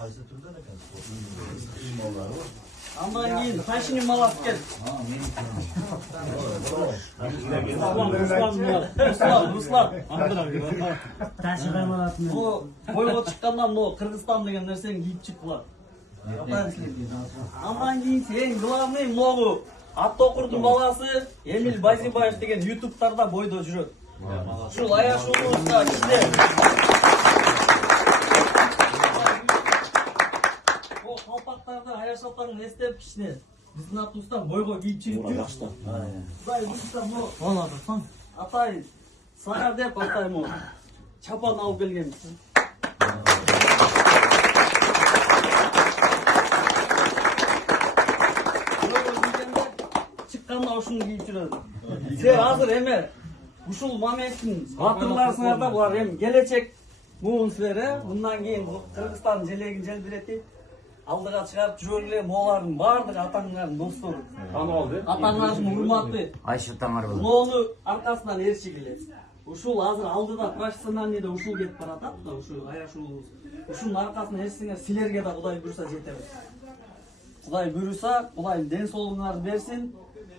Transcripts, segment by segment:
Qaysi turdan ekan? Mollari bor. Andan keyin tashini malab kel. Ruslan. Tashini malatni. Bu boyga chiqqandan bu Qirg'iziston degan narsani kiyib chiqdilar. Andan keyin sen главный могу Аттоқұрдың баласы Эмиль Базибаев деген ютубтарда бойда жүреді. Шул Аяшулуға іште. О қалпақтарды Аяшатардың естеп ішіне. Біздің атымыздан бойға киіп шығып жүр. Құдай бұйырса бұл. Атай сағар деп атай мұ чапан алып келгенбіз. Ушуну кийип жүрөт. Сен азыр эме ушул моменттин батырларсыңар да булар эми келечек муунсилер, мындан кийин Кыргызстандын желегин желбиретип, алдыга чыгарып жүрөлү моолардын баардыгы атаңардын достору. Атаңардын урматы. Айшаттаңар болот. Мону аркасынан эришигиле. Ушул азыр алдыда профессионалдыда ушул кетип баратат да, ушул Аяшул. Ушунун аркасынан эришсеңер силерге да Кудай буйруса жетебиз. Кудай буйруса, Кудай ден соолугуңарды берсин.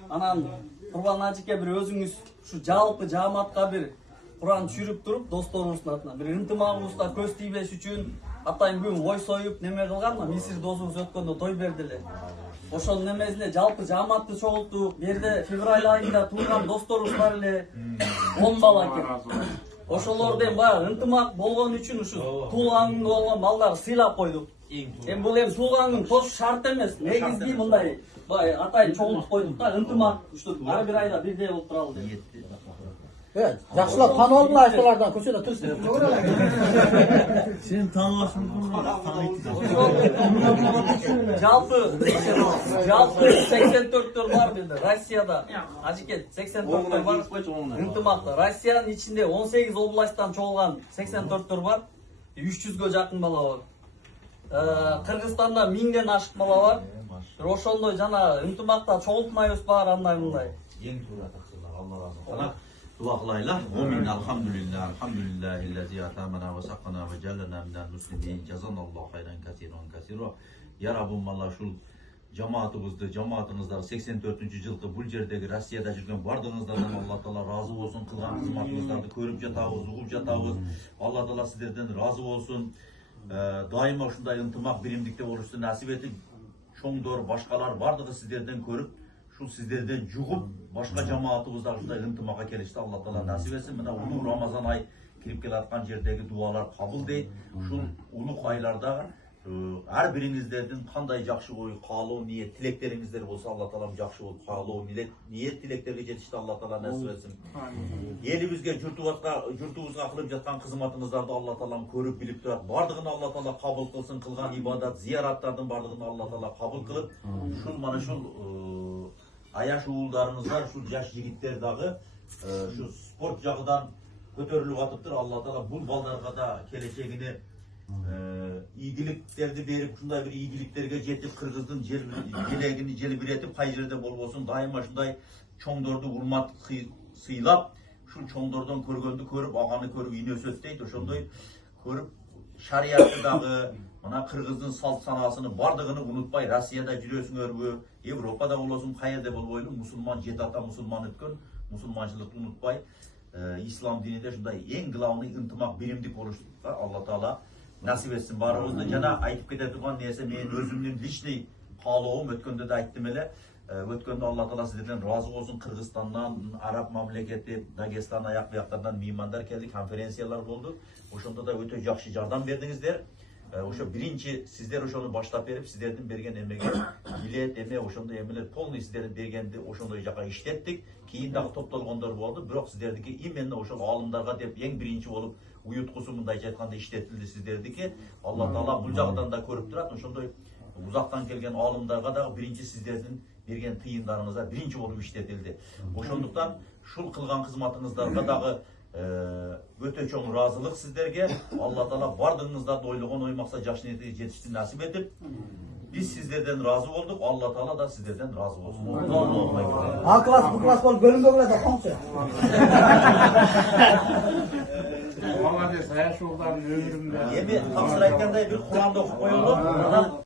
Анан Курбан ажыке бир өзүңүз ушу жалпы жааматка бир Куран түшүрүп туруп, досторубуздун атына бир ынтымагыбызга көз тийбеш үчүн атайын бүгүн ой союп неме кылган, Мисир досубуз өткөндө той берди эле. Ошонун немесине жалпы жааматты чогултуп, берде февраль айында тууган досторубуз бар эле 10 бала экен. Ошолордон баягы ынтымак болгон үчүн ушу тууган болгон балдарды сыйлап койдук. Эми бул эми тууган күн тош шарт эмес, негизги мындай атайын чогултуп койдук да, ынтымак уштуп ар бир айда бирдей болуп туралы деп. Жакшылап таанып алдыңар айшалардан көчөдө тырсып жүргөр эле. Сен тааныбашың жалпы 84төр бар бизде Россияда. Ажыке 84төр бар. Ынтымакта Россиянын ичинде 18 областтан чогулган 84төр бар. 300гө жакын бала бар. Кыргызстанда 1000ден ашык бала бар. Ошондой жана ынтымакта чогултмайбыз бар андай мындай. Эң туура тахсылар, Алла разы болсун. Дуа кылайлы. Мумин алхамдулиллахиллази атамана ва саккана ва жаллана минал муслимин. Жазаналлаху хайран касирон. Я Раббым, Алла ушул жамаатыбызды, жамаатыңыздар 84-жылкы бул жердеги Россияда жүргөн бардыгыңыздардан Алла таала разы болсун. Кылган кызматыңыздарды көрүп жатабыз, угуп жатабыз. Алла таала сиздерден разы болсун. Дайыма ушундай ынтымак биримдикте болушту насип этип, чоңдор, башкалар бардыгы сиздерден көрүп, шул сиздерден жугуп, башка жамаатыбызда ушундай ынтымакка келишти. Алла таала насип этсин. Мына улуу Рамазан ай кирип келаткан жердеги дуалар кабыл дейт. Ушул улук айларда ар бириңиздердин кандай жакшы ой, каалоо, ниет, тилектериңиздер болсо, Алла таалам жакшы ой, каалоо, ниет, тилектерге жетишти. Алла таала насип этсин. Элибизге, журтубузга кылып жаткан кызматыңыздарды Алла таалам көрүп билип турат. Бардыгын Алла таала кабыл кылсын, кылган ибадат, зияраттардын бардыгын Алла таала кабыл кылып, ушул мана ушул аяш уулдарыңыздар, ушул жаш жигиттер дагы ушул спорт жагынан көтөрүлүп атыптыр. Алла таала бул балдарга да келечегине ийгиликтерди берип, ушундай бир ийгиликтерге жетип, Кыргыздын желегини желбиретип, кай жерде болбосун дайыма ушундай чоңдорду урмат сыйлап, ушул чоңдордон көргөндү көрүп, аганы көрүп үйүнө өсөт дейт. Ошондой көрүп, шариятты дагы, мына Кыргыздын салт санаасыны бардыгын унутпай, Россияда жүрөсүңөрбү, Европада болосуң, кай жерде болбойлу, мусулман жет ата мусулман өткөн, мусулманчылыкты унутпай, ислам дининде ушундай эң главный ынтымак биримдик болуштукка Алла таала насип этсин баарыбызды. Жана айтып кете турган нерсе менин өзүмдүн личный каалоом, өткөндө да айттым эле. Өткөндө Алла таала сиздерден разы болсун. Кыргызстандан, араб мамлекети, Дагестан, аяк бияктардан меймандар келди, конференциялар болду. Ошондо да өтө жакшы жардам бердиңиздер. Ошо биринчи сиздер ошону баштап берип, сиздердин берген эмеге билет, эме ошондой эмелер полный сиздердин бергенди ошондой жака иштеттик. Кийин дагы топтолгондор болду, бирок сиздердики именно ошол аалымдарга деп эң биринчи болуп уюткусу мындайча айтканда иштетилди сиздердики. Алла таала бул жагынан да көрүп турат. Ошондой узактан келген аалымдарга дагы биринчи сиздердин берген тыйындарыңызда биринчи болуп иштетилди. Ошондуктан ушул кылган кызматыңыздарга дагы өтө чоң ыраазылык сиздерге. Алла таала бардыгыңыздарды ойлогон ой максат жакшы нетиже жетишти насип этип, Biz sizlerden razı olduk. Allah Teala da sizlerden razı olsun. Allah'a emanet. A klas, bu klas bol bölümge bo'ladi, qancha. Молодец, aya şuradan ömrümde. Yemi tafsir aytganda bir Kur'an'da okuyup koyuldu.